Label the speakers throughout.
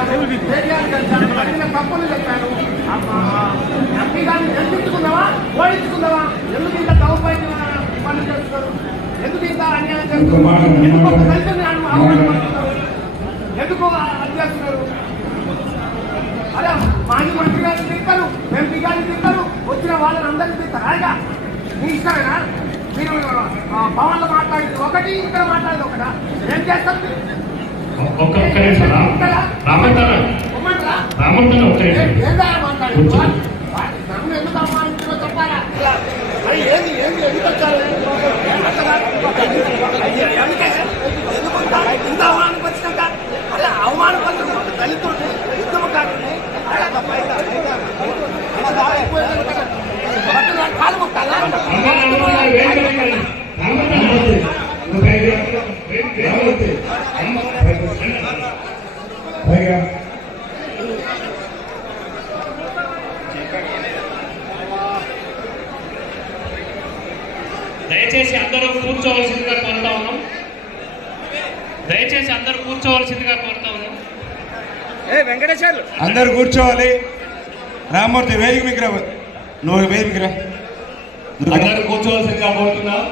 Speaker 1: కలిశాను కేటీఆర్ కలిశాను అడిగిన తప్పులు చెప్పాను ఎంపీ గారిని గెలిపించుకుందామా ఓడించుకుందామా ఎందుకు ఇంత దౌర్భాగ్యమైన పనులు చేస్తున్నారు ఎందుకు ఇంత అన్యాయం చేస్తున్నారు ఎందుకు ఒక దళితుల్ని అను- అవమానపడుతున్నారు ఎందుకు చేస్తున్నారు అరే మాజీ మంత్రి గారిని తింటారు ఎంపీ గారిని తింటారు వచ్చిన వాళ్ళని అందరినీ తింటారు అలాగా మీ ఇష్టమేనా మీరు ఆ, పవన్లో మాట్లాడింది ఒకటి ఇక్కడ మాట్లాడేది ఒకటా. ఏం చేస్తారు
Speaker 2: ఒక్క ఒక్క నిమిషం రామంటారా? రామంటారా ఒక్క నిమిషం పైగా. దయచేసి అందరూ కూర్చోవలసిందిగా కోరుతా ఉన్నాం. దయచేసి అందరూ కూర్చోవలసిందిగా కోరుతా ఉన్నాం.
Speaker 3: అందరు కూర్చోవాలి. రామూర్తి వేదిక మీకు రా. నువ్వు వేదిక రా.
Speaker 2: అందరూ కూర్చోవలసిందిగా కోరుతున్నాం.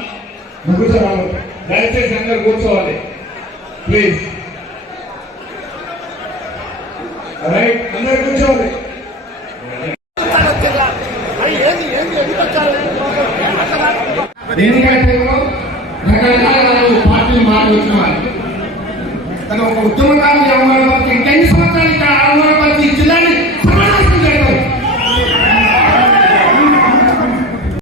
Speaker 2: దయచేసి అందరూ కూర్చోవాలి. ప్లీజ్
Speaker 3: రైట్ అందరు కూర్చోవాలి
Speaker 1: వచ్చేలా.
Speaker 4: రకరకాల పార్టీలు మాట్లాడుతున్నారు తను ఒక ఉద్యమకారుని ఇంకెన్ని